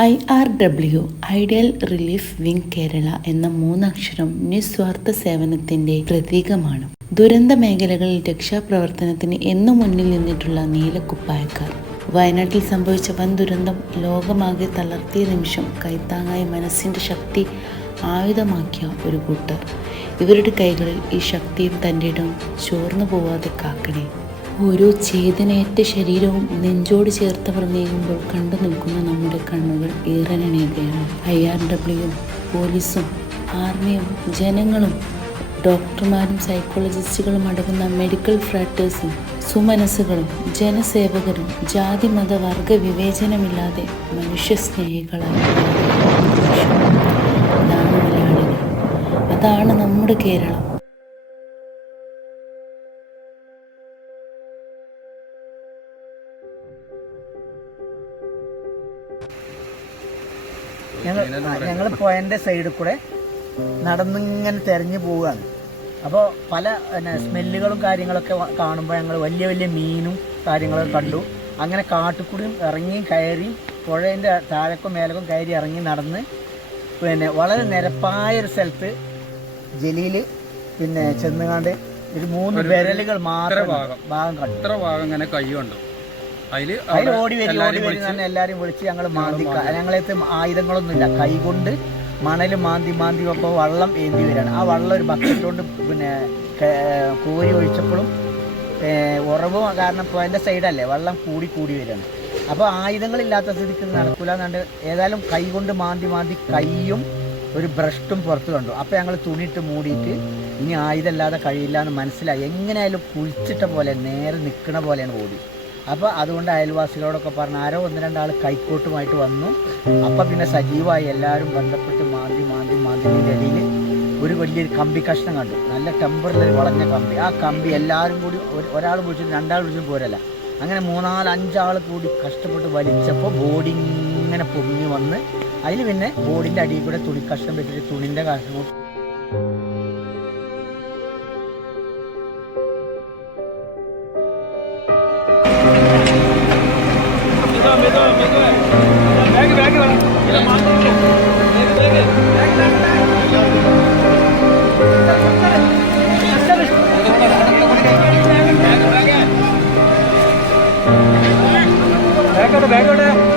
I R W ideal relief wing Kerala എന്ന മൂന്നക്ഷരം നിസ്വാർത്ഥ സേവനത്തിന്റെ പ്രതീകമാണ്. ദുരന്ത മേഖലകളിൽ രക്ഷാപ്രവർത്തനത്തിന് എന്നു മുന്നിൽ നിന്നിട്ടുള്ള നീലക്കുപ്പായക്കാർ. വയനാട്ടിൽ സംഭവിച്ച വൻ ദുരന്തം ലോകമാകെ തളർത്തിയ നിമിഷം കൈത്താങ്ങായി മനസ്സിന്റെ ശക്തി ആയുധമാക്കിയ ഒരു കൂട്ടർ. ഇവരുടെ കൈകളിൽ ഈ ശക്തിയും തന്റെ ഇടവും ചോർന്നു പോവാതെ കാക്കണേ ഓരോ ചേതനയേറ്റ ശരീരവും നെഞ്ചോട് ചേർത്ത് പറഞ്ഞേകുമ്പോൾ കണ്ടു നിൽക്കുന്ന നമ്മുടെ കണ്ണുകൾ ഈറനണിയുകയാണ് ഐ ആർ ഡബ്ല്യുവും പോലീസും ആർമിയും ജനങ്ങളും ഡോക്ടർമാരും സൈക്കോളജിസ്റ്റുകളും അടങ്ങുന്ന മെഡിക്കൽ ഫ്രാറ്റേഴ്സും സുമനസ്സുകളും ജനസേവകരും ജാതി മത വർഗ വിവേചനമില്ലാതെ മനുഷ്യസ്നേഹികളായ അതാണ് അതാണ് നമ്മുടെ കേരളം. ഞങ്ങൾ ഞങ്ങൾ പോയതിന്റെ സൈഡിൽ കൂടെ നടന്നിങ്ങനെ തെരഞ്ഞു പോവുകയാണ്. അപ്പോൾ പല പിന്നെ സ്മെല്ലുകളും കാര്യങ്ങളൊക്കെ കാണുമ്പോൾ ഞങ്ങൾ വലിയ വലിയ മീനും കാര്യങ്ങളൊക്കെ കണ്ടു. അങ്ങനെ കാട്ടുകൂടിയും ഇറങ്ങി കയറി പുഴേന്റെ താഴക്കും മേലക്കും കയറി ഇറങ്ങി നടന്ന് പിന്നെ വളരെ നിരപ്പായ ഒരു സ്ഥലത്ത് ജലീൽ പിന്നെ ചെന്നുകാണ്ട് ഒരു മൂന്ന് വിരലുകൾ മാത്രം ഭാഗം. ഭാഗം കണ്ടു. ഇത്ര ഭാഗം ഇങ്ങനെ കൈ കണ്ടു. അതിൽ ഓടി വരും ഓടി വരും തന്നെ എല്ലാരും വിളിച്ച് ഞങ്ങൾ മാന്തി ഞങ്ങളെത്ത് ആയുധങ്ങളൊന്നുമില്ല. കൈകൊണ്ട് മണൽ മാന്തി മാന്തി അപ്പോൾ വള്ളം ഏന്തി വരികയാണ് ആ വള്ളം ഒരു ബക്കറ്റ് കൊണ്ട് പിന്നെ കോരി ഒഴിച്ചപ്പോഴും ഉറവ് കാരണം അതിന്റെ സൈഡല്ലേ വെള്ളം കൂടി കൂടി വരികയാണ് അപ്പോൾ ആയുധങ്ങളില്ലാത്ത സ്ഥിതിക്ക് നടക്കൂല എന്നുണ്ട് ഏതായാലും കൈ കൊണ്ട് മാന്തി മാന്തി കൈയും ഒരു ബ്രഷ്ടും പുറത്ത് കണ്ടു. അപ്പോൾ ഞങ്ങൾ തുണിയിട്ട് മൂടിയിട്ട് ഇനി ആയുധമില്ലാതെ കഴിയില്ല എന്ന് മനസ്സിലായി. എങ്ങനെയായാലും കുളിച്ചിട്ട പോലെ നേരെ നിൽക്കണ പോലെയാണ് ഓടി. അപ്പോൾ അതുകൊണ്ട് അയൽവാസികളോടൊക്കെ പറഞ്ഞ് ആരോ ഒന്ന് രണ്ടാൾ കൈക്കോട്ടുമായിട്ട് വന്നു. അപ്പം പിന്നെ സജീവമായി എല്ലാവരും ബന്ധപ്പെട്ട് മാന്തി മാന്തി മാന്തിന്റെ ഇടയിൽ ഒരു വലിയൊരു കമ്പി കഷ്ണം കണ്ടു. നല്ല ടെമ്പറിൽ വളഞ്ഞ കമ്പി. ആ കമ്പി എല്ലാവരും കൂടി ഒരു ഒരാൾ വിളിച്ചിട്ട് രണ്ടാൾ വിളിച്ചിട്ട് പോരല്ല. അങ്ങനെ മൂന്നാൽ അഞ്ചാൾ കൂടി കഷ്ടപ്പെട്ട് വലിച്ചപ്പോൾ ബോഡി ഇങ്ങനെ പൊങ്ങി വന്ന് അതിൽ പിന്നെ ബോഡിന്റെ അടിയിൽ കൂടെ തുണി കഷ്ണം വെച്ചിട്ട് തുണിന്റെ കഷ്ണം Yeah.